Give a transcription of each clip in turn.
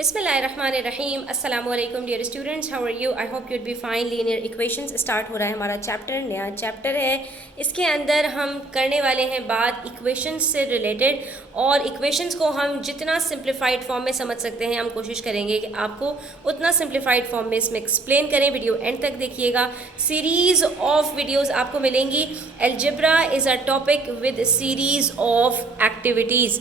बिस्मिल्लाहिर्रहमानिर्रहीम अस्सलामुअलैकुम dear students, how are you? I hope you'd be fine. Linear equations start हो रहा है हमारा चैप्टर, नया चैप्टर है। इसके अंदर हम करने वाले हैं बात इक्वेशंस से रिलेटेड, और इक्वेशंस को हम जितना सिंप्लीफाइड फॉर्म में समझ सकते हैं हम कोशिश करेंगे कि आपको उतना सिंप्लीफाइड फॉर्म में इसमें एक्सप्लेन करें। वीडियो एंड तक देखिएगा, सीरीज़ ऑफ वीडियोज़ आपको मिलेंगी। Algebra is a topic with series of activities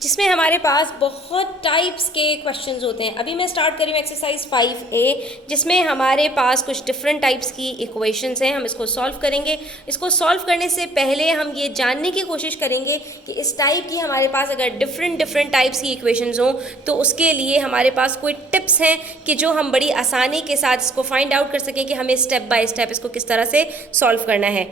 जिसमें हमारे पास बहुत टाइप्स के क्वेश्चंस होते हैं। अभी मैं स्टार्ट करी हूँ एक्सरसाइज 5A, जिसमें हमारे पास कुछ डिफरेंट टाइप्स की इक्वेशंस हैं। हम इसको सॉल्व करेंगे। इसको सॉल्व करने से पहले हम ये जानने की कोशिश करेंगे कि इस टाइप की हमारे पास अगर डिफरेंट टाइप्स की इक्वेशंस हों तो उसके लिए हमारे पास कोई टिप्स हैं कि जो हम बड़ी आसानी के साथ इसको फाइंड आउट कर सकें कि हमें स्टेप बाय स्टेप इसको किस तरह से सॉल्व करना है।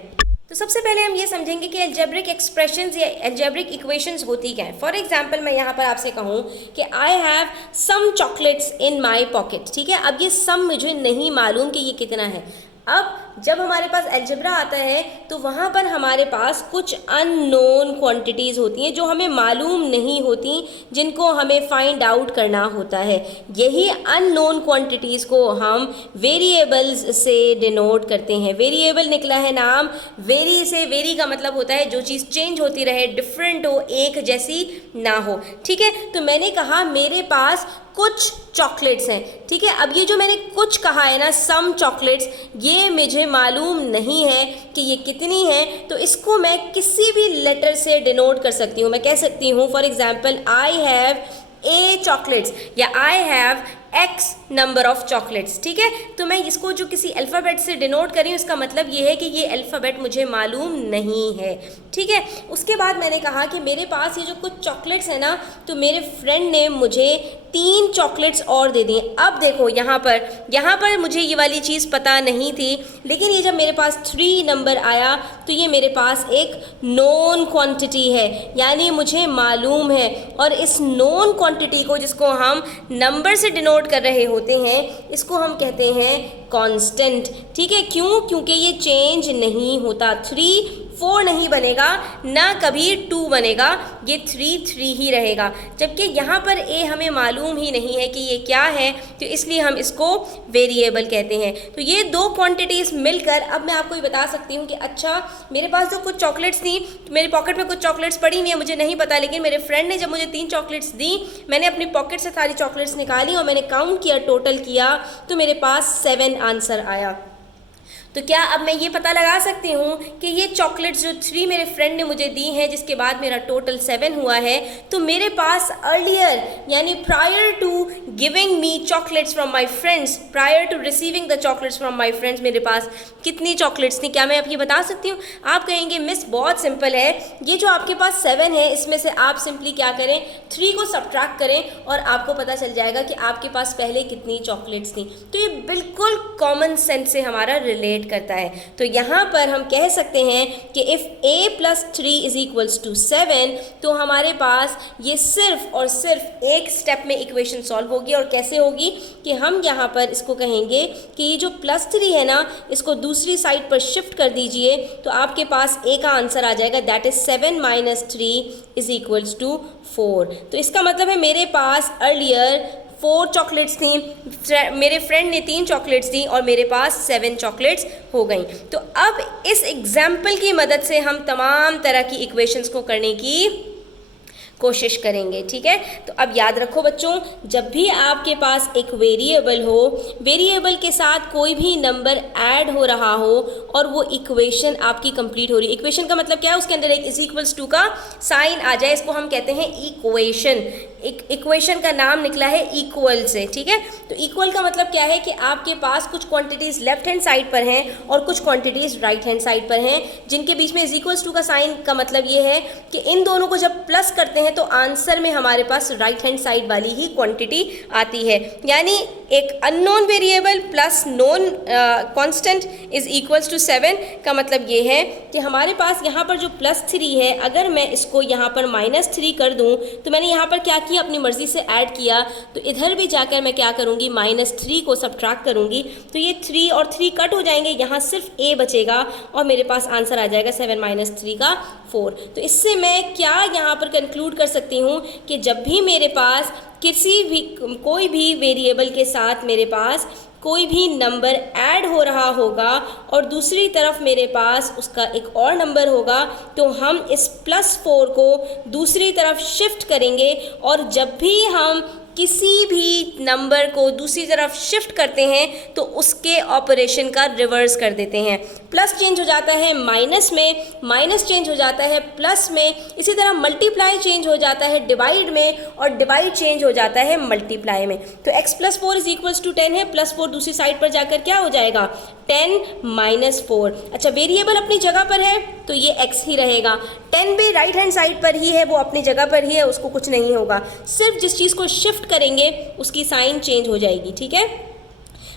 तो सबसे पहले हम ये समझेंगे कि अलजेब्रिक एक्सप्रेशंस या अलजेब्रिक इक्वेशंस होती क्या है। फॉर एग्जांपल मैं यहाँ पर आपसे कहूँ कि I have some chocolates in my pocket, ठीक है। अब ये सम मुझे नहीं मालूम कि ये कितना है। अब जब हमारे पास अलजेब्रा आता है तो वहाँ पर हमारे पास कुछ अननोन क्वांटिटीज़ होती हैं जो हमें मालूम नहीं होती, जिनको हमें फाइंड आउट करना होता है। यही अननोन क्वांटिटीज़ को हम वेरिएबल्स से डिनोट करते हैं। वेरिएबल निकला है नाम वेरी से। वेरी का मतलब होता है जो चीज़ चेंज होती रहे, डिफरेंट हो, एक जैसी ना हो, ठीक है। तो मैंने कहा मेरे पास कुछ चॉकलेट्स हैं, ठीक है। अब ये जो मैंने कुछ कहा है ना, सम चॉकलेट्स, ये मुझे मालूम नहीं है कि ये कितनी है, तो इसको मैं किसी भी लेटर से डिनोट कर सकती हूँ। मैं कह सकती हूँ for example I have a chocolates या I have X number of chocolates, ठीक है। तो मैं इसको जो किसी अल्फ़ाबेट से डिनोट करी हूँ, इसका मतलब ये है कि ये अल्फ़ाबेट मुझे मालूम नहीं है, ठीक है। उसके बाद मैंने कहा कि मेरे पास ये जो कुछ चॉकलेट्स है ना, तो मेरे फ्रेंड ने मुझे 3 चॉकलेट्स और दे दी। अब देखो यहाँ पर मुझे ये वाली चीज़ पता नहीं थी, लेकिन ये जब मेरे पास 3 नंबर आया तो ये मेरे पास एक नोन क्वांटिटी है, यानी मुझे मालूम है। और इस नोन क्वांटिटी को, जिसको हम नंबर से डिनोट कर रहे होते हैं, इसको हम कहते हैं कांस्टेंट, ठीक है। क्यों? क्योंकि ये चेंज नहीं होता। 3 4 नहीं बनेगा, ना कभी 2 बनेगा, ये 3 ही रहेगा। जबकि यहाँ पर ए हमें मालूम ही नहीं है कि ये क्या है, तो इसलिए हम इसको वेरिएबल कहते हैं। तो ये 2 क्वांटिटीज़ मिलकर अब मैं आपको ये बता सकती हूँ कि अच्छा मेरे पास जो कुछ चॉकलेट्स थी, मेरी पॉकेट में कुछ चॉकलेट्स पड़ी नहीं है, मुझे नहीं पता, लेकिन मेरे फ्रेंड ने जब मुझे 3 चॉकलेट्स दी, मैंने अपनी पॉकेट से सारी चॉकलेट्स निकाली और मैंने काउंट किया, टोटल किया, तो मेरे पास 7 आंसर आया। तो क्या अब मैं ये पता लगा सकती हूँ कि ये चॉकलेट्स जो 3 मेरे फ्रेंड ने मुझे दी हैं, जिसके बाद मेरा टोटल 7 हुआ है, तो मेरे पास अर्लियर यानी prior to giving me chocolates from my friends, prior to receiving the chocolates from my friends, मेरे पास कितनी चॉकलेट्स थी? क्या मैं अब ये बता सकती हूँ? आप कहेंगे मिस बहुत सिंपल है, ये जो आपके पास 7 है, इसमें से आप सिंपली क्या करें, 3 को सब्ट्रैक्ट करें और आपको पता चल जाएगा कि आपके पास पहले कितनी चॉकलेट्स थी। तो ये बिल्कुल कॉमन सेंस से हमारा रिलेट करता है। तो यहाँ पर हम कह सकते हैं कि इफ़ a + 3 = 7, तो हमारे पास ये सिर्फ और सिर्फ एक स्टेप में इक्वेशन सॉल्व होगी। और कैसे होगी कि हम यहाँ पर इसको कहेंगे कि ये जो +3 है ना, इसको दूसरी साइड पर शिफ्ट कर दीजिए, तो आपके पास a का आंसर आ जाएगा, दैट इज 7 - 3 = 4। तो इसका मतलब है मेरे पास अर्लियर 4 चॉकलेट्स थी, मेरे फ्रेंड ने 3 चॉकलेट्स दी और मेरे पास 7 चॉकलेट्स हो गई। तो अब इस एग्जाम्पल की मदद से हम तमाम तरह की इक्वेशंस को करने की कोशिश करेंगे, ठीक है। तो अब याद रखो बच्चों, जब भी आपके पास एक वेरिएबल हो, वेरिएबल के साथ कोई भी नंबर ऐड हो रहा हो और वो इक्वेशन आपकी कंप्लीट हो रही है। इक्वेशन का मतलब क्या है? उसके अंदर एक = का साइन आ जाए, इसको हम कहते हैं इक्वेशन। इक्वेशन का नाम निकला है इक्वल से, ठीक है। तो इक्वल का मतलब क्या है कि आपके पास कुछ क्वांटिटीज़ लेफ्ट हैंड साइड पर हैं और कुछ क्वांटिटीज़ राइट हैंड साइड पर हैं, जिनके बीच में = का साइन का मतलब ये है कि इन दोनों को जब प्लस करते हैं तो आंसर में हमारे पास राइट हैंड साइड वाली ही क्वांटिटी आती है। यानी एक unknown variable plus known constant = 7 का मतलब ये है कि हमारे पास यहाँ पर जो +3 है, अगर मैं इसको यहाँ पर -3 कर दूँ, तो मैंने यहाँ पर क्या किया, अपनी मर्जी से ऐड किया, तो इधर भी जाकर मैं क्या करूँगी, -3 को सब्ट्रैक्ट करूँगी, तो ये 3 और 3 कट हो जाएंगे, यहाँ सिर्फ a बचेगा और मेरे पास आंसर आ जाएगा 7 - 3 का 4। तो इससे मैं क्या यहाँ पर कंक्लूड कंक्लूड कर सकती हूँ कि जब भी मेरे पास कोई भी वेरिएबल के साथ मेरे पास कोई भी नंबर ऐड हो रहा होगा और दूसरी तरफ मेरे पास उसका एक और नंबर होगा, तो हम इस +4 को दूसरी तरफ शिफ्ट करेंगे और जब भी हम किसी भी नंबर को दूसरी तरफ शिफ्ट करते हैं तो उसके ऑपरेशन का रिवर्स कर देते हैं। प्लस चेंज हो जाता है माइनस में, माइनस चेंज हो जाता है प्लस में, इसी तरह मल्टीप्लाई चेंज हो जाता है डिवाइड में और डिवाइड चेंज हो जाता है मल्टीप्लाई में। तो x + 4 = 10 है, +4 दूसरी साइड पर जाकर क्या हो जाएगा 10 - 4। अच्छा, वेरिएबल अपनी जगह पर है तो ये x ही रहेगा, 10 भी राइट हैंड साइड पर ही है, वो अपनी जगह पर ही है, उसको कुछ नहीं होगा, सिर्फ जिस चीज़ को शिफ्ट करेंगे उसकी साइन चेंज हो जाएगी। ठीक है,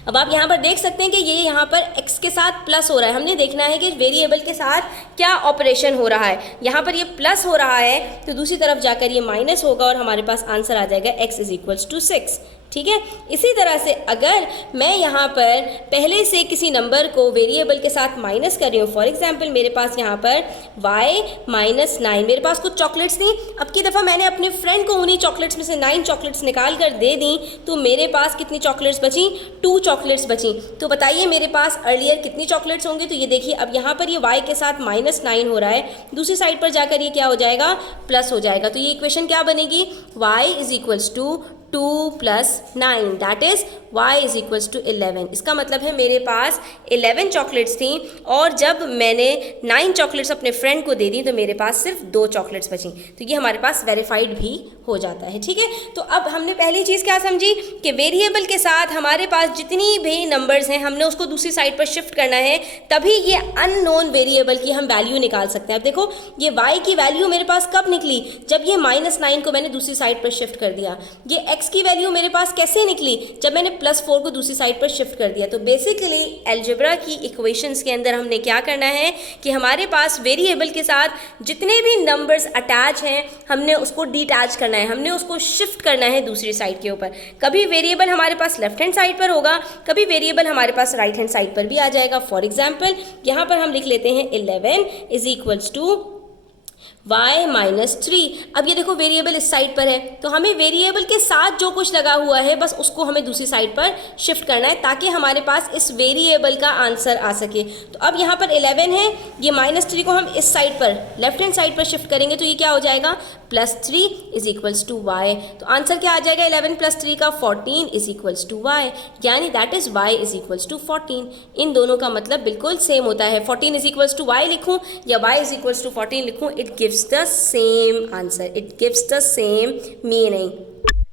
अब आप यहाँ पर देख सकते हैं कि ये यहाँ पर x के साथ प्लस हो रहा है। हमने देखना है कि वेरिएबल के साथ क्या ऑपरेशन हो रहा है। यहाँ पर ये प्लस हो रहा है तो दूसरी तरफ जाकर ये माइनस होगा और हमारे पास आंसर आ जाएगा x = 6। ठीक है, इसी तरह से अगर मैं यहाँ पर पहले से किसी नंबर को वेरिएबल के साथ माइनस कर रही हूँ, फॉर एग्जांपल मेरे पास यहाँ पर y - 9, मेरे पास कुछ चॉकलेट्स थी, अब की दफ़ा मैंने अपने फ्रेंड को उन्हीं चॉकलेट्स में से 9 चॉकलेट्स निकाल कर दे दी, तो मेरे पास कितनी चॉकलेट्स बची 2 चॉकलेट्स बची। तो बताइए मेरे पास अर्लियर कितनी चॉकलेट्स होंगी। तो ये देखिए अब यहाँ पर ये y के साथ -9 हो रहा है, दूसरी साइड पर जाकर ये क्या हो जाएगा प्लस हो जाएगा। तो ये इक्वेशन क्या बनेगी y = 2 + 9 दैट इज y = 11। इसका मतलब है मेरे पास 11 चॉकलेट्स थी और जब मैंने 9 चॉकलेट्स अपने फ्रेंड को दे दी तो मेरे पास सिर्फ 2 चॉकलेट्स बची। तो ये हमारे पास वेरीफाइड भी हो जाता है। ठीक है, तो अब हमने पहली चीज़ क्या समझी कि वेरिएबल के साथ हमारे पास जितनी भी नंबर्स हैं हमने उसको दूसरी साइड पर शिफ्ट करना है, तभी ये अननोन वेरिएबल की हम वैल्यू निकाल सकते हैं। अब देखो ये y की वैल्यू मेरे पास कब निकली, जब ये -9 को मैंने दूसरी साइड पर शिफ्ट कर दिया। ये x की वैल्यू मेरे पास कैसे निकली, जब मैंने +4 को दूसरी साइड पर शिफ्ट कर दिया। तो बेसिकली अलजेब्रा की इक्वेशंस के अंदर हमने क्या करना है कि हमारे पास वेरिएबल के साथ जितने भी नंबर्स अटैच हैं हमने उसको डिटैच करना है, हमने उसको शिफ्ट करना है दूसरी साइड के ऊपर। कभी वेरिएबल हमारे पास लेफ्ट हैंड साइड पर होगा, कभी वेरिएबल हमारे पास राइट हैंड साइड पर भी आ जाएगा। फॉर एग्जाम्पल यहाँ पर हम लिख लेते हैं 11 = y - 3। अब ये देखो वेरिएबल इस साइड पर है तो हमें वेरिएबल के साथ जो कुछ लगा हुआ है बस उसको हमें दूसरी साइड पर शिफ्ट करना है ताकि हमारे पास इस वेरिएबल का आंसर आ सके। तो अब यहाँ पर 11 है, ये -3 को हम इस साइड पर लेफ्ट हैंड साइड पर शिफ्ट करेंगे तो ये क्या हो जाएगा +3 = y। तो आंसर क्या आ जाएगा 11 + 3 का 14 = y, यानी दैट इज y = 14। इन दोनों का मतलब बिल्कुल सेम होता है। 14 = y लिखूँ या y = 14 लिखूँ, it gives the same answer, it gives the same meaning.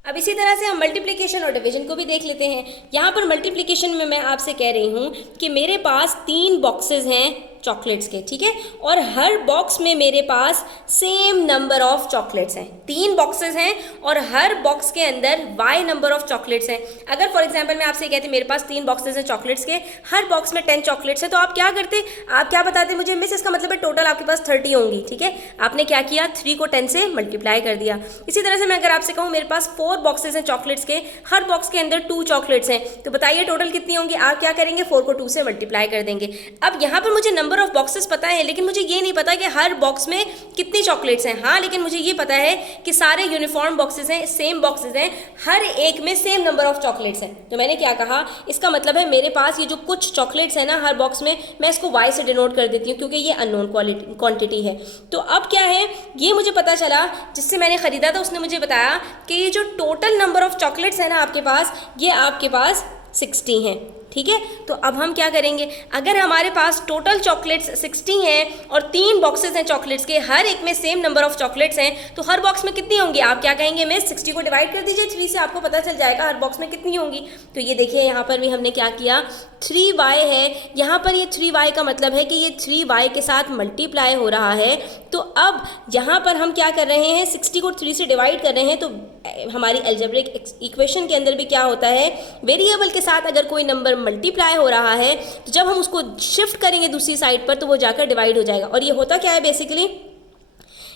अब इसी तरह से हम मल्टीप्लिकेशन और डिवीजन को भी देख लेते हैं। यहाँ पर मल्टीप्लिकेशन में मैं आपसे कह रही हूँ कि मेरे पास 3 बॉक्सेस हैं चॉकलेट्स के, ठीक है, और हर बॉक्स में मेरे पास सेम नंबर ऑफ चॉकलेट्स हैं। 3 बॉक्सेस हैं और हर बॉक्स के अंदर y नंबर ऑफ चॉकलेट्स हैं। अगर फॉर एग्जांपल मैं आपसे कहती मेरे पास 3 बॉक्सेस हैं चॉकलेट्स के, हर बॉक्स में 10 चॉकलेट्स हैं, तो आप क्या करते, आप क्या बताते मुझे मिस, इसका मतलब है टोटल आपके पास 30 होंगी। ठीक है, आपने क्या किया 3 को 10 से मल्टीप्लाई कर दिया। इसी तरह से मैं अगर आपसे कहूँ मेरे पास 4 बॉक्सेस हैं चॉकलेट्स के, हर बॉक्स के अंदर 2 चॉकलेट्स हैं, तो बताइए टोटल कितनी होंगी। आप क्या करेंगे 4 को 2 से मल्टीप्लाई कर देंगे। अब यहाँ पर मुझे नंबर ऑफ बॉक्सेस पता है लेकिन मुझे ये नहीं पता कि हर बॉक्स में कितनी चॉकलेट्स हैं। हाँ, लेकिन मुझे ये पता है कि सारे यूनिफॉर्म बॉक्सेस हैं, सेम बॉक्सेस हैं, हर एक में सेम नंबर ऑफ चॉकलेट्स हैं। तो मैंने क्या कहा, इसका मतलब है मेरे पास ये जो कुछ चॉकलेट्स हैं ना हर बॉक्स में, मैं इसको y से डिनोट कर देती हूँ क्योंकि ये अननोन क्वांटिटी है। तो अब क्या है, ये मुझे पता चला, जिससे मैंने ख़रीदा था उसने मुझे बताया कि ये जो टोटल नंबर ऑफ चॉकलेट्स है ना आपके पास, ये आपके पास 60 हैं। ठीक है, तो अब हम क्या करेंगे, अगर हमारे पास टोटल चॉकलेट्स 60 हैं और 3 बॉक्सेस हैं चॉकलेट्स के, हर एक में सेम नंबर ऑफ चॉकलेट्स हैं, तो हर बॉक्स में कितनी होंगी। आप क्या कहेंगे, मैं 60 को डिवाइड कर दीजिए 3 से, आपको पता चल जाएगा हर बॉक्स में कितनी होंगी। तो ये देखिए यहाँ पर भी हमने क्या किया, 3y है, यहाँ पर ये 3y का मतलब है कि ये 3y के साथ मल्टीप्लाई हो रहा है। तो अब यहाँ पर हम क्या कर रहे हैं, 60 को 3 से डिवाइड कर रहे हैं, तो हमारी अलजेब्रिक इक्वेशन के अंदर भी क्या होता है, वेरिएबल के साथ अगर कोई नंबर मल्टीप्लाई हो रहा है तो जब हम उसको शिफ्ट करेंगे दूसरी साइड पर तो वो जाकर डिवाइड हो जाएगा। और ये होता क्या है बेसिकली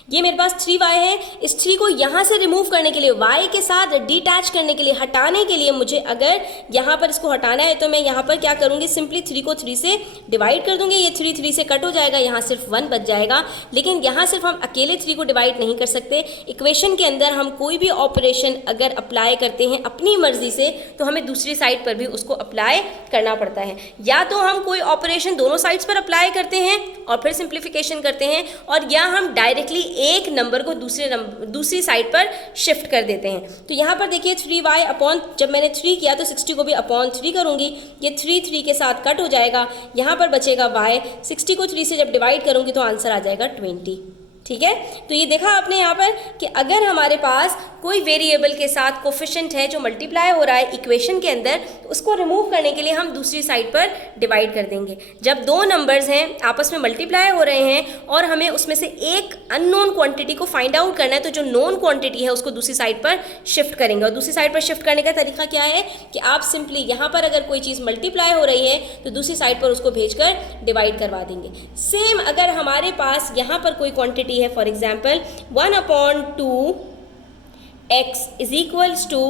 ये मेरे पास 3y है, इस 3 को यहाँ से रिमूव करने के लिए, y के साथ डिटैच करने के लिए, हटाने के लिए मुझे अगर यहाँ पर इसको हटाना है तो मैं यहाँ पर क्या करूँगी, सिंपली 3 को 3 से डिवाइड कर दूँगी, ये 3 3 से कट हो जाएगा, यहाँ सिर्फ 1 बच जाएगा। लेकिन यहाँ सिर्फ हम अकेले 3 को डिवाइड नहीं कर सकते, इक्वेशन के अंदर हम कोई भी ऑपरेशन अगर अप्लाई करते हैं अपनी मर्जी से तो हमें दूसरी साइड पर भी उसको अप्लाई करना पड़ता है। या तो हम कोई ऑपरेशन दोनों साइड्स पर अप्लाई करते हैं और फिर सिंप्लीफिकेशन करते हैं, और या हम डायरेक्टली एक नंबर को दूसरी साइड पर शिफ्ट कर देते हैं। तो यहाँ पर देखिए 3y अपॉन, जब मैंने 3 किया तो 60 को भी अपॉन 3 करूँगी, ये 3 3 के साथ कट हो जाएगा, यहाँ पर बचेगा y, 60 को 3 से जब डिवाइड करूँगी तो आंसर आ जाएगा 20। ठीक है, तो ये देखा आपने यहाँ पर कि अगर हमारे पास कोई वेरिएबल के साथ कोफिशिएंट है जो मल्टीप्लाई हो रहा है इक्वेशन के अंदर, तो उसको रिमूव करने के लिए हम दूसरी साइड पर डिवाइड कर देंगे। जब दो नंबर्स हैं आपस में मल्टीप्लाई हो रहे हैं और हमें उसमें से एक अननोन क्वांटिटी को फाइंड आउट करना है, तो जो नोन क्वांटिटी है उसको दूसरी साइड पर शिफ्ट करेंगे। और दूसरी साइड पर शिफ्ट करने का तरीका क्या है कि आप सिंपली यहाँ पर अगर कोई चीज़ मल्टीप्लाई हो रही है तो दूसरी साइड पर उसको भेजकर डिवाइड करवा देंगे। सेम अगर हमारे पास यहाँ पर कोई क्वांटिटी है, for example 1/2 x is equals to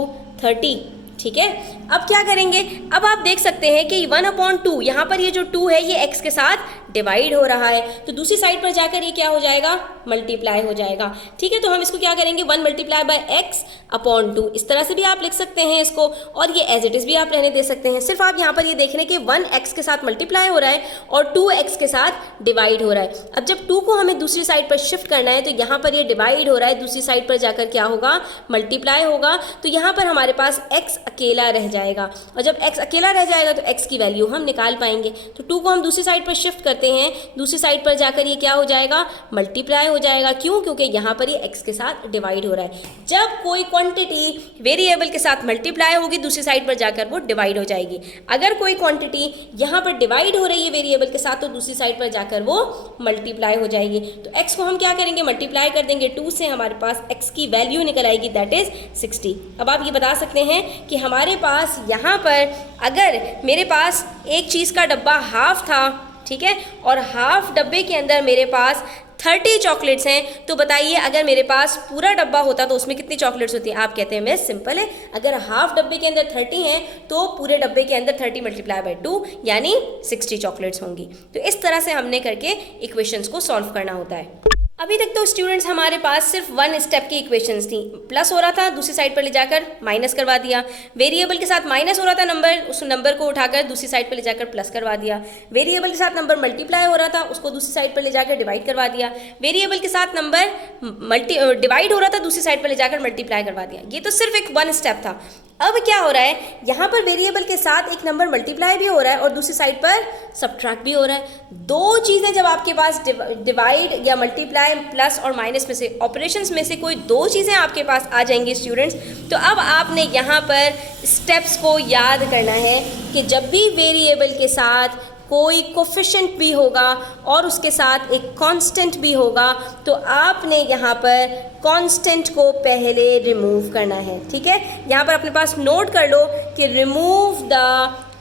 30, ठीक है। अब क्या करेंगे, अब आप देख सकते हैं कि 1/2 यहाँ पर ये जो 2 है ये x के साथ डिवाइड हो रहा है, तो दूसरी साइड पर जाकर ये क्या हो जाएगा, मल्टीप्लाई हो जाएगा। ठीक है, तो हम इसको क्या करेंगे, 1 मल्टीप्लाई बाय x/2, इस तरह से भी आप लिख सकते हैं इसको, और ये एज इट इज़ भी आप रहने दे सकते हैं। सिर्फ आप यहाँ पर ये देख रहे हैं कि 1x के साथ मल्टीप्लाई हो रहा है और 2x के साथ डिवाइड हो रहा है। अब जब 2 को हमें दूसरी साइड पर शिफ्ट करना है तो यहाँ पर ये डिवाइड हो रहा है, दूसरी साइड पर जाकर क्या होगा, मल्टीप्लाई होगा, तो यहाँ पर हमारे पास x अकेला रह जाएगा, और जब x अकेला रह जाएगा तो x की वैल्यू हम निकाल पाएंगे। तो 2 को हम दूसरी साइड पर शिफ्ट करते हैं, दूसरी साइड पर जाकर ये क्या हो जाएगा, मल्टीप्लाई हो जाएगा। क्यों, क्योंकि यहाँ पर ये x के साथ डिवाइड हो रहा है। जब कोई क्वांटिटी वेरिएबल के साथ मल्टीप्लाई होगी दूसरी साइड पर जाकर वो डिवाइड हो जाएगी। अगर कोई क्वांटिटी यहाँ पर डिवाइड हो रही है वेरिएबल के साथ तो दूसरी साइड पर जाकर वो मल्टीप्लाई हो जाएगी। तो x को हम क्या करेंगे, मल्टीप्लाई कर देंगे 2 से, हमारे पास x की वैल्यू निकल आएगी, दैट इज 60। अब आप ये बता सकते हैं कि हमारे पास यहाँ पर अगर मेरे पास एक चीज़ का डब्बा हाफ था, ठीक है, और हाफ डब्बे के अंदर मेरे पास 30 चॉकलेट्स हैं, तो बताइए अगर मेरे पास पूरा डब्बा होता तो उसमें कितनी चॉकलेट्स होती हैं। आप कहते हैं मैं सिंपल है, अगर हाफ डब्बे के अंदर 30 हैं तो पूरे डब्बे के अंदर 30 मल्टीप्लाई बाय 2 यानी 60 चॉकलेट्स होंगी। तो इस तरह से हमने करके इक्वेशंस को सॉल्व करना होता है। अभी तक तो स्टूडेंट्स हमारे पास सिर्फ 1 स्टेप की इक्वेशंस थी, प्लस हो रहा था दूसरी साइड पर ले जाकर माइनस करवा दिया, वेरिएबल के साथ माइनस हो रहा था नंबर, उस नंबर को उठाकर दूसरी साइड पर ले जाकर प्लस करवा दिया, वेरिएबल के साथ नंबर मल्टीप्लाई हो रहा था उसको दूसरी साइड पर ले जाकर डिवाइड करवा दिया, वेरिएबल के साथ नंबर डिवाइड हो रहा था दूसरी साइड पर ले जाकर मल्टीप्लाई करवा दिया। ये तो सिर्फ एक 1 स्टेप था। अब क्या हो रहा है, यहाँ पर वेरिएबल के साथ एक नंबर मल्टीप्लाई भी हो रहा है और दूसरी साइड पर सब्ट्रैक्ट भी हो रहा है। दो चीज़ें जब आपके पास डिवाइड या मल्टीप्लाई प्लस और माइनस में से ऑपरेशंस में से कोई दो चीज़ें आपके पास आ जाएंगी स्टूडेंट्स, तो अब आपने यहाँ पर स्टेप्स को याद करना है कि जब भी वेरिएबल के साथ कोई कोफिशिएंट भी होगा और उसके साथ एक कांस्टेंट भी होगा तो आपने यहाँ पर कांस्टेंट को पहले रिमूव करना है। ठीक है, यहाँ पर अपने पास नोट कर लो कि रिमूव द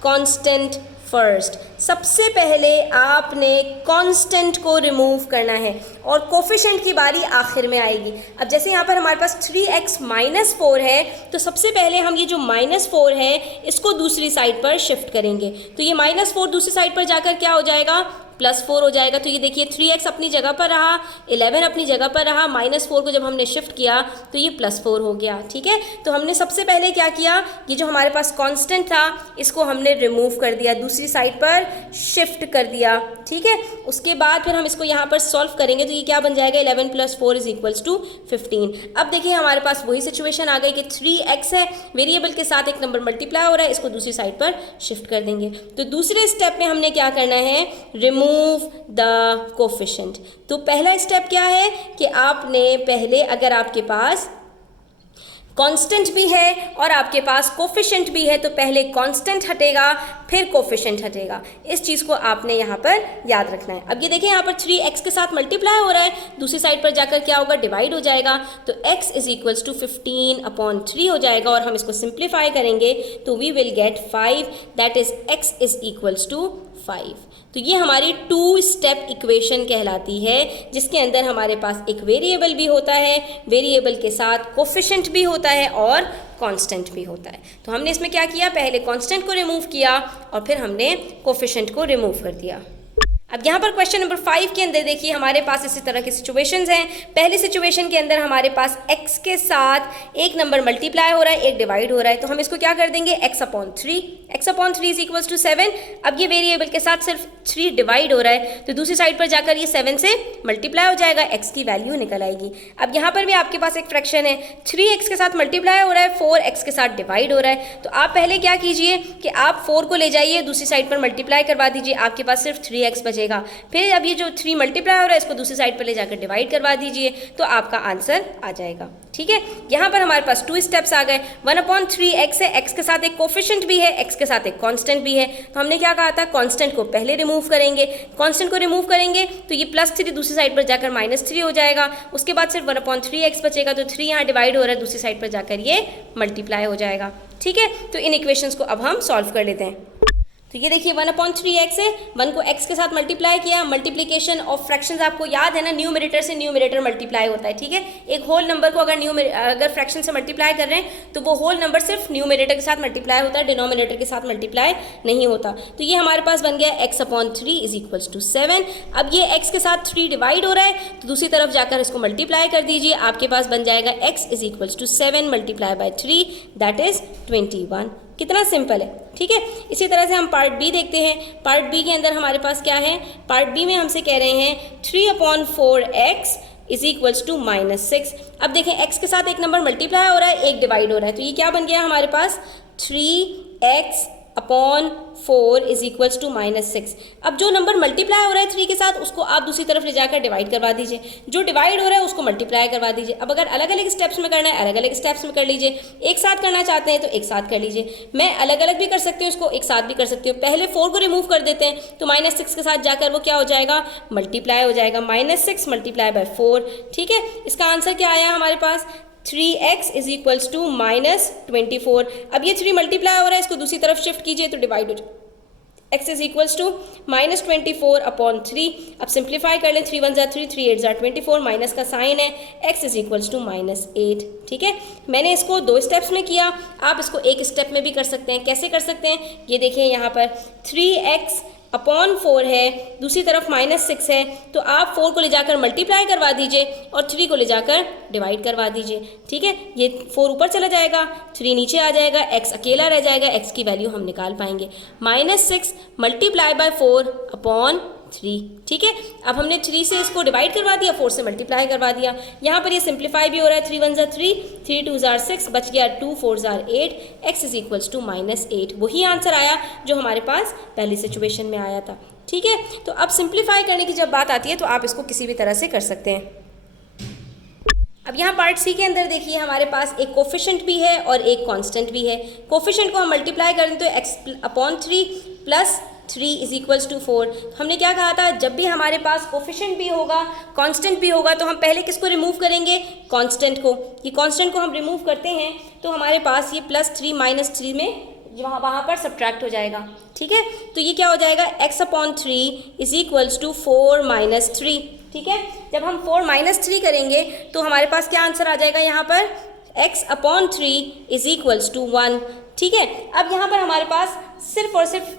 कांस्टेंट फर्स्ट। सबसे पहले आपने कांस्टेंट को रिमूव करना है और कोफिशिएंट की बारी आखिर में आएगी। अब जैसे यहाँ पर हमारे पास 3x माइनस 4 है तो सबसे पहले हम ये जो -4 है इसको दूसरी साइड पर शिफ्ट करेंगे, तो ये -4 दूसरी साइड पर जाकर क्या हो जाएगा, +4 हो जाएगा। तो ये देखिए 3x अपनी जगह पर रहा, 11 अपनी जगह पर रहा, -4 को जब हमने शिफ्ट किया तो ये +4 हो गया। ठीक है, तो हमने सबसे पहले क्या किया, ये जो हमारे पास कांस्टेंट था इसको हमने रिमूव कर दिया, दूसरी साइड पर शिफ्ट कर दिया। ठीक है, उसके बाद फिर हम इसको यहाँ पर सॉल्व करेंगे तो ये क्या बन जाएगा, 11 + 4 = 15। अब देखिए हमारे पास वही सिचुएशन आ गई कि 3x है, वेरिएबल के साथ एक नंबर मल्टीप्लाई हो रहा है, इसको दूसरी साइड पर शिफ्ट कर देंगे। तो दूसरे स्टेप में हमने क्या करना है, रिमूव द कोफिशिएंट। तो पहला स्टेप क्या है कि आपने पहले, अगर आपके पास कांस्टेंट भी है और आपके पास कोफिशिएंट भी है, तो पहले कांस्टेंट हटेगा फिर कोफिशिएंट हटेगा। इस चीज़ को आपने यहाँ पर याद रखना है। अब ये देखें यहाँ पर 3x के साथ मल्टीप्लाई हो रहा है, दूसरी साइड पर जाकर क्या होगा, डिवाइड हो जाएगा, तो x इज इक्वल्स टू 15/3 हो जाएगा और हम इसको सिंप्लीफाई करेंगे तो we will get 5, that is x is equals to 5। तो ये हमारी 2 स्टेप इक्वेशन कहलाती है, जिसके अंदर हमारे पास एक वेरिएबल भी होता है, वेरिएबल के साथ कोफिशिएंट भी होता है और कांस्टेंट भी होता है। तो हमने इसमें क्या किया, पहले कांस्टेंट को रिमूव किया और फिर हमने कोफिशिएंट को रिमूव कर दिया। अब यहाँ पर क्वेश्चन नंबर 5 के अंदर देखिए हमारे पास इसी तरह की सिचुएशंस हैं। पहली सिचुएशन के अंदर हमारे पास x के साथ एक नंबर मल्टीप्लाई हो रहा है, एक डिवाइड हो रहा है, तो हम इसको क्या कर देंगे, x/3 इज इक्वल्स टू 7। अब ये वेरिएबल के साथ सिर्फ 3 डिवाइड हो रहा है, तो दूसरी साइड पर जाकर ये 7 से मल्टीप्लाई हो जाएगा, x की वैल्यू निकल आएगी। अब यहाँ पर भी आपके पास एक फ्रैक्शन है, 3x के साथ मल्टीप्लाई हो रहा है, 4x के साथ डिवाइड हो रहा है, तो आप पहले क्या कीजिए कि आप 4 को ले जाइए दूसरी साइड पर मल्टीप्लाई करवा दीजिए, आपके पास सिर्फ 3x बचेगा। फिर अब ये जो 3 मल्टीप्लाई हो रहा है इसको दूसरी साइड पर ले जाकर डिवाइड करवा दीजिए, तो आपका आंसर आ जाएगा। ठीक है, यहाँ पर हमारे पास 2 स्टेप्स आ गए। 1/3x है, x के साथ एक कोफिशिएंट भी है, x के साथ एक कांस्टेंट भी है, तो हमने क्या कहा था, कांस्टेंट को पहले रिमूव करेंगे। कांस्टेंट को रिमूव करेंगे तो ये +3 दूसरी साइड पर जाकर -3 हो जाएगा, उसके बाद सिर्फ 1/3x बचेगा, तो 3 यहाँ डिवाइड हो रहा है, दूसरी साइड पर जाकर ये मल्टीप्लाई हो जाएगा। ठीक है, तो इन इक्वेशंस को अब हम सॉल्व कर लेते हैं। तो ये देखिए 1/3x है, 1 को x के साथ मल्टीप्लाई किया। मल्टीप्लिकेशन ऑफ फ्रैक्शंस आपको याद है ना, न्यूमरेटर से न्यूमरेटर मल्टीप्लाई होता है। ठीक है, एक होल नंबर को अगर फ्रैक्शन से मल्टीप्लाई कर रहे हैं तो वो होल नंबर सिर्फ न्यूमरेटर के साथ मल्टीप्लाई होता है, डिनोमिनेटर के साथ मल्टीप्लाई नहीं होता। तो ये हमारे पास बन गया x/3 इज इक्वल्स टू 7। अब ये x के साथ 3 डिवाइड हो रहा है, तो दूसरी तरफ जाकर इसको मल्टीप्लाई कर दीजिए, आपके पास बन जाएगा x is equals to 7 multiply by 3, that is 21। कितना सिंपल है। ठीक है, इसी तरह से हम पार्ट बी देखते हैं। पार्ट बी के अंदर हमारे पास क्या है, पार्ट बी में हमसे कह रहे हैं 3/4x इज इक्वल्स टू -6। अब देखें x के साथ एक नंबर मल्टीप्लाई हो रहा है, एक डिवाइड हो रहा है, तो ये क्या बन गया हमारे पास 3x/4 इज इक्वल्स टू -6। अब जो नंबर मल्टीप्लाई हो रहा है 3 के साथ उसको आप दूसरी तरफ ले जाकर डिवाइड करवा दीजिए, जो डिवाइड हो रहा है उसको मल्टीप्लाई करवा दीजिए। अब अगर अलग अलग स्टेप्स में करना है अलग अलग स्टेप्स में कर लीजिए, एक साथ करना चाहते हैं तो एक साथ कर लीजिए। मैं अलग अलग भी कर सकती हूँ, इसको एक साथ भी कर सकती हूँ। पहले 4 को रिमूव कर देते हैं तो -6 के साथ जाकर वो क्या हो जाएगा, मल्टीप्लाई हो जाएगा, -6 मल्टीप्लाई बाय 4। ठीक है, इसका आंसर क्या आया हमारे पास, 3x इज इक्वल्स टू -24। अब ये 3 मल्टीप्लाई हो रहा है, इसको दूसरी तरफ शिफ्ट कीजिए तो डिवाइड हो जाए, x इज इक्वल्स टू -24/3। अब सिंप्लीफाई कर लें, 3 1 ज़ा 3, 3 8 ज़ा 24, माइनस का साइन है, x इज इक्वल्स टू -8। ठीक है, मैंने इसको 2 स्टेप्स में किया, आप इसको एक स्टेप में भी कर सकते हैं। कैसे कर सकते हैं, ये देखिए यहाँ पर 3x/4 है, दूसरी तरफ -6 है, तो आप 4 को ले जाकर मल्टीप्लाई करवा दीजिए और 3 को ले जाकर डिवाइड करवा दीजिए। ठीक है, ये 4 ऊपर चला जाएगा, 3 नीचे आ जाएगा, x अकेला रह जाएगा, x की वैल्यू हम निकाल पाएंगे, -6 मल्टीप्लाई बाय 4/3। ठीक है, अब हमने 3 से इसको डिवाइड करवा दिया, 4 से मल्टीप्लाई करवा दिया। यहाँ पर ये सिंप्लीफाई भी हो रहा है, 3 1 ज़ा 3, 3 2 ज़ा 6, बच गया 2 4 ज़ा 8, x इज इक्वल्स टू -8। वही आंसर आया जो हमारे पास पहली सिचुएशन में आया था। ठीक है, तो अब सिंप्लीफाई करने की जब बात आती है तो आप इसको किसी भी तरह से कर सकते हैं। अब यहाँ पार्ट सी के अंदर देखिए हमारे पास एक कोफिशिएंट भी है और एक कांस्टेंट भी है। कोफिशिएंट को हम मल्टीप्लाई करें तो x/3 plus 3 is equals to 4। हमने क्या कहा था, जब भी हमारे पास कोफिशिएंट भी होगा कांस्टेंट भी होगा तो हम पहले किसको रिमूव करेंगे, कांस्टेंट को। ये कांस्टेंट को हम रिमूव करते हैं तो हमारे पास ये +3 -3 में वहाँ पर सब्ट्रैक्ट हो जाएगा। ठीक है, तो ये क्या हो जाएगा, x/3 इज इक्वल्स टू 4 - 3। ठीक है, जब हम 4 - 3 करेंगे तो हमारे पास क्या आंसर आ जाएगा, यहाँ पर x/3 इज इक्वल्स टू 1। ठीक है, अब यहाँ पर हमारे पास सिर्फ और सिर्फ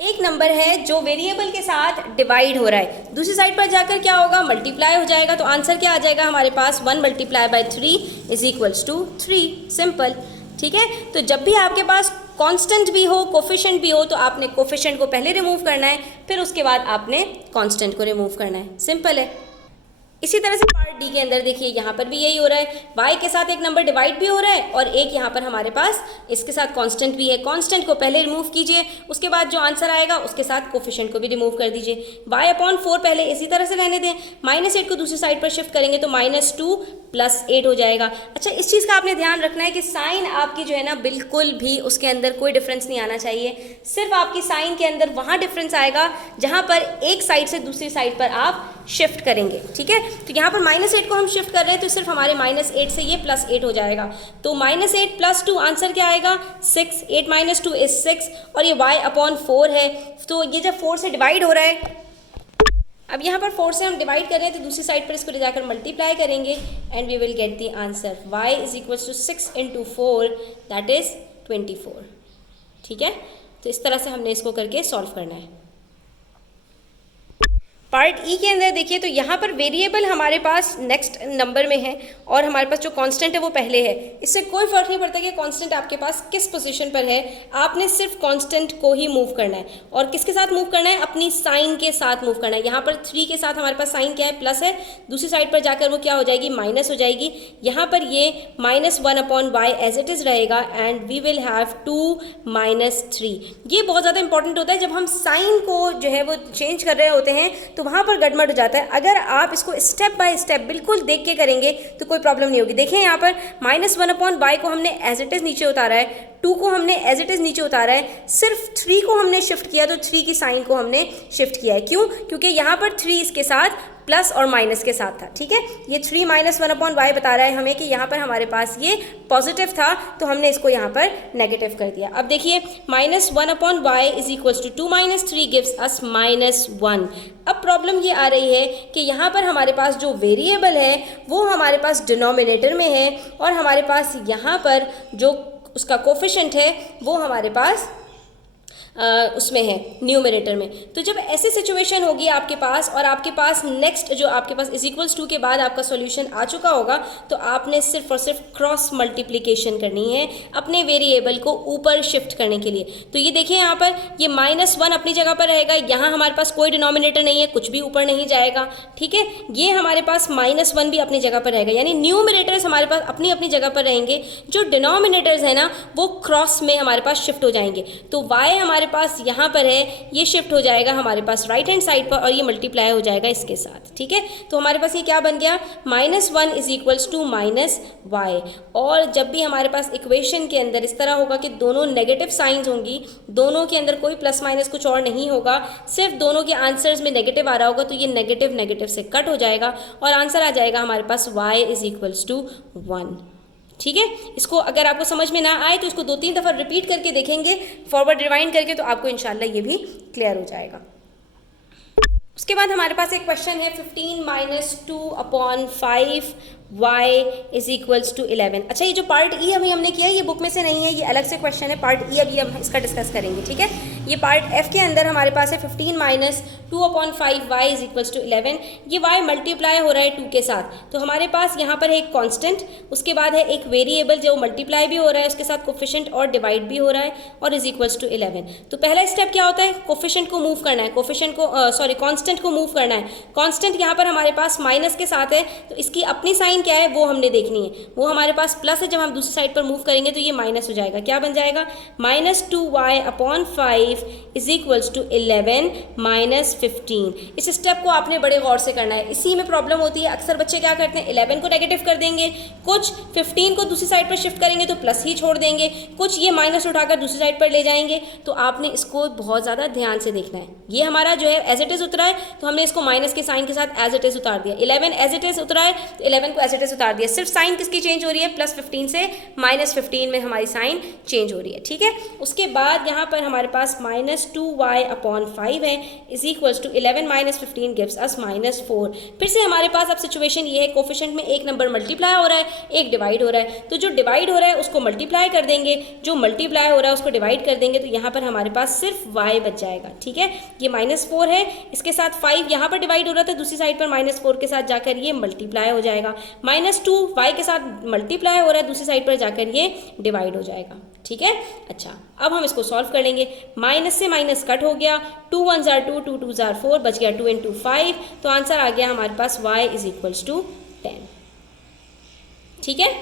एक नंबर है जो वेरिएबल के साथ डिवाइड हो रहा है, दूसरी साइड पर जाकर क्या होगा, मल्टीप्लाई हो जाएगा। तो आंसर क्या आ जाएगा हमारे पास, 1 multiply by 3 is equals to 3। Simple. ठीक है, तो जब भी आपके पास कांस्टेंट भी हो कोफिशिएंट भी हो तो आपने कोफिशिएंट को पहले रिमूव करना है, फिर उसके बाद आपने कांस्टेंट को रिमूव करना है। सिंपल है। इसी तरह से पार्ट डी के अंदर देखिए यहाँ पर भी यही हो रहा है, y के साथ एक नंबर डिवाइड भी हो रहा है और एक यहाँ पर हमारे पास इसके साथ कांस्टेंट भी है। कांस्टेंट को पहले रिमूव कीजिए, उसके बाद जो आंसर आएगा उसके साथ कोफिशिएंट को भी रिमूव कर दीजिए। y/4 पहले इसी तरह से रहने दें, -8 को दूसरी साइड पर शिफ्ट करेंगे तो -2 + 8 हो जाएगा। अच्छा, इस चीज़ का आपने ध्यान रखना है कि साइन आपकी जो है ना बिल्कुल भी उसके अंदर कोई डिफरेंस नहीं आना चाहिए। सिर्फ आपकी साइन के अंदर वहाँ डिफरेंस आएगा जहाँ पर एक साइड से दूसरी साइड पर आप शिफ्ट करेंगे। ठीक है, तो यहाँ पर -8 को हम शिफ्ट कर रहे हैं तो सिर्फ हमारे -8 से ये +8 हो जाएगा। तो -8 + 2 आंसर क्या आएगा? 6। 8 - 2 = 6 और ये y/4 है। तो ये जब 4 से डिवाइड हो रहा है, अब यहाँ पर 4 से हम डिवाइड कर रहे हैं तो दूसरी साइड पर इसको ले जाकर मल्टीप्लाई करेंगे and we will get the answer y = 6 × 4 that is 24। ठीक है, तो इस तरह से हमने इसको करके सॉल्व करना है। पार्ट ई के अंदर देखिए तो यहाँ पर वेरिएबल हमारे पास नेक्स्ट नंबर में है और हमारे पास जो कांस्टेंट है वो पहले है। इससे कोई फर्क नहीं पड़ता कि कांस्टेंट आपके पास किस पोजीशन पर है, आपने सिर्फ कांस्टेंट को ही मूव करना है। और किसके साथ मूव करना है? अपनी साइन के साथ मूव करना है। यहाँ पर 3 के साथ हमारे पास साइन क्या है? प्लस है, दूसरी साइड पर जाकर वो क्या हो जाएगी? माइनस हो जाएगी। यहाँ पर ये -1/y एज इट इज़ रहेगा एंड वी विल हैव 2 - 3। ये बहुत ज़्यादा इंपॉर्टेंट होता है जब हम साइन को जो है वो चेंज कर रहे होते हैं तो वहाँ पर गड़बड़ हो जाता है। अगर आप इसको स्टेप बाय स्टेप बिल्कुल देख के करेंगे तो कोई प्रॉब्लम नहीं होगी। देखिए यहाँ पर -1/y को हमने एज इट इज़ नीचे उतारा है, 2 को हमने एज इट इज़ नीचे उतारा है, सिर्फ 3 को हमने शिफ्ट किया तो 3 की साइन को हमने शिफ्ट किया है। क्यों? क्योंकि यहाँ पर 3 इसके साथ प्लस और माइनस के साथ था। ठीक है, ये 3 - 1/y बता रहा है हमें कि यहाँ पर हमारे पास ये पॉजिटिव था तो हमने इसको यहाँ पर नेगेटिव कर दिया। अब देखिए -1/y = 2 - 3 गिव्स अस -1। अब प्रॉब्लम ये आ रही है कि यहाँ पर हमारे पास जो वेरिएबल है वो हमारे पास डिनोमिनेटर में है और हमारे पास यहाँ पर जो उसका कोफिशिएंट है वो हमारे पास उसमें है न्यूमरेटर में। तो जब ऐसी सिचुएशन होगी आपके पास और आपके पास नेक्स्ट जो आपके पास =2 के बाद आपका सॉल्यूशन आ चुका होगा तो आपने सिर्फ और सिर्फ क्रॉस मल्टीप्लिकेशन करनी है अपने वेरिएबल को ऊपर शिफ्ट करने के लिए। तो ये देखिए यहाँ पर ये -1 अपनी जगह पर रहेगा, यहाँ हमारे पास कोई डिनोमिनेटर नहीं है, कुछ भी ऊपर नहीं जाएगा। ठीक है, ये हमारे पास -1 भी अपनी जगह पर रहेगा, यानी न्यूमरेटर्स हमारे पास अपनी अपनी जगह पर रहेंगे, जो डिनोमिनेटर्स है ना वो क्रॉस में हमारे पास शिफ्ट हो जाएंगे। तो y हमारे पास यहाँ पर है, ये शिफ्ट हो जाएगा हमारे पास राइट हैंड साइड पर और ये मल्टीप्लाई हो जाएगा इसके साथ। ठीक है, तो हमारे पास ये क्या बन गया? -1 = -y। और जब भी हमारे पास इक्वेशन के अंदर इस तरह होगा कि दोनों नेगेटिव साइंस होंगी, दोनों के अंदर कोई प्लस माइनस कुछ और नहीं होगा, सिर्फ दोनों के आंसर्स में नेगेटिव आ रहा होगा तो ये नेगेटिव नेगेटिव से कट हो जाएगा और आंसर आ जाएगा हमारे पास y = 1। ठीक है, इसको अगर आपको समझ में ना आए तो इसको 2-3 दफ़ा रिपीट करके देखेंगे फॉरवर्ड रिवाइंड करके, तो आपको इंशाल्लाह ये भी क्लियर हो जाएगा। उसके बाद हमारे पास एक क्वेश्चन है 15 - 2/5 y = 11। अच्छा, ये जो पार्ट ई अभी हमने किया है ये बुक में से नहीं है, ये अलग से क्वेश्चन है। पार्ट ई अभी हम इसका डिस्कस करेंगे। ठीक है, ये पार्ट एफ के अंदर हमारे पास है 15 - 2/5 y = 11। ये y मल्टीप्लाई हो रहा है 2 के साथ, तो हमारे पास यहाँ पर है एक कांस्टेंट, उसके बाद है एक वेरिएबल जो मल्टीप्लाई भी हो रहा है, उसके साथ कोफिशिएंट और डिवाइड भी हो रहा है और = 11। तो पहला स्टेप क्या होता है? कोफिशिएंट को मूव करना है, कोफिशिएंट को कांस्टेंट को मूव करना है। कांस्टेंट यहाँ पर हमारे पास माइनस के साथ है तो इसकी अपनी साइन क्या है वो हमने देखनी है। वो हमारे पास प्लस है, जब हम दूसरी साइड पर मूव करेंगे तो ये माइनस हो जाएगा। क्या बन जाएगा? -2y/5 = 11 - 15। इस स्टेप को आपने बड़े गौर से करना है। इसी में प्रॉब्लम होती है, अक्सर बच्चे क्या करते हैं 11 को नेगेटिव कर देंगे, कुछ 15 को दूसरी साइड पर शिफ्ट करेंगे तो प्लस ही छोड़ देंगे, कुछ ये माइनस उठाकर दूसरी साइड पर ले जाएंगे। तो आपने इसको बहुत ज़्यादा ध्यान से देखना है। ये हमारा जो है एज इट इज़ उतरा है तो हमने इसको माइनस के साइन के साथ एज इट इज़ उतार दिया। 11 एज इट इज़ उतरा है तो 11 को एज इट इज़ उतार दिया। सिर्फ साइन किसकी चेंज हो रही है? +15 से -15 में हमारी साइन चेंज हो रही है। ठीक है, उसके बाद यहाँ पर हमारे पास -2y/5 है = 11 - 15 गिव्स अस -4। फिर से हमारे पास अब सिचुएशन ये है, कोफिशिएंट में एक नंबर मल्टीप्लाई हो रहा है, एक डिवाइड हो रहा है। तो जो डिवाइड हो रहा है उसको मल्टीप्लाई कर देंगे, जो मल्टीप्लाई हो रहा है उसको डिवाइड कर देंगे, तो यहाँ पर हमारे पास सिर्फ y बच जाएगा। ठीक है, ये -4 है, इसके साथ 5 यहाँ पर डिवाइड हो रहा था, दूसरी साइड पर -4 के साथ जाकर ये मल्टीप्लाई हो जाएगा। -2 y के साथ मल्टीप्लाई हो रहा है, दूसरी साइड पर जाकर ये डिवाइड हो जाएगा। ठीक है, अच्छा अब हम इसको सॉल्व कर लेंगे। माइनस से माइनस कट हो गया, 2 × 1 = 2, 2 × 2 = 4, बच गया 2 × 5। तो आंसर आ गया हमारे पास y = 10। ठीक है,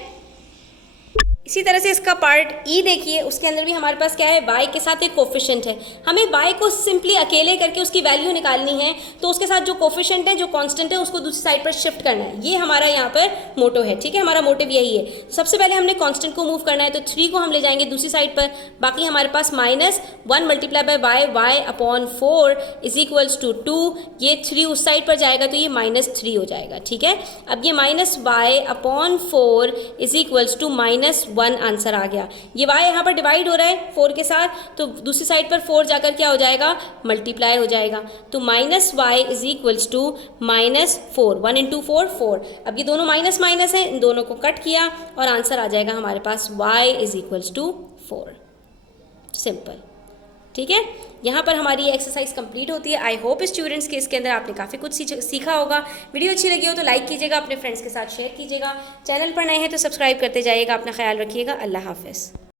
इसी तरह से इसका पार्ट ई देखिए, उसके अंदर भी हमारे पास क्या है, y के साथ एक कोफिशिएंट है। हमें y को सिंपली अकेले करके उसकी वैल्यू निकालनी है, तो उसके साथ जो कोफिशिएंट है, जो कांस्टेंट है, उसको दूसरी साइड पर शिफ्ट करना है। ये हमारा यहाँ पर मोटो है। ठीक है, हमारा मोटिव यही है। सबसे पहले हमने कांस्टेंट को मूव करना है, तो 3 को हम ले जाएंगे दूसरी साइड पर। बाकी हमारे पास -1 multiply by y upon 4 is equals to 2। ये 3 उस साइड पर जाएगा तो ये -3 हो जाएगा। ठीक है, अब ये -y upon 4 is equals to -1 answer आ गया। ये y यहाँ पर डिवाइड हो रहा है 4 के साथ, तो दूसरी साइड पर 4 जाकर क्या हो जाएगा, मल्टीप्लाई हो जाएगा। तो -y is equals to -4, 1 into 4 4। अब ये दोनों माइनस माइनस है, इन दोनों को कट किया और आंसर आ जाएगा हमारे पास y is equals to 4। Simple. ठीक है, यहाँ पर हमारी एक्सरसाइज कंप्लीट होती है। आई होप स्टूडेंट्स के इसके अंदर आपने काफ़ी कुछ सीखा होगा। वीडियो अच्छी लगी हो तो लाइक कीजिएगा, अपने फ्रेंड्स के साथ शेयर कीजिएगा। चैनल पर नए हैं तो सब्सक्राइब करते जाइएगा। अपना ख्याल रखिएगा। अल्लाह हाफिज़।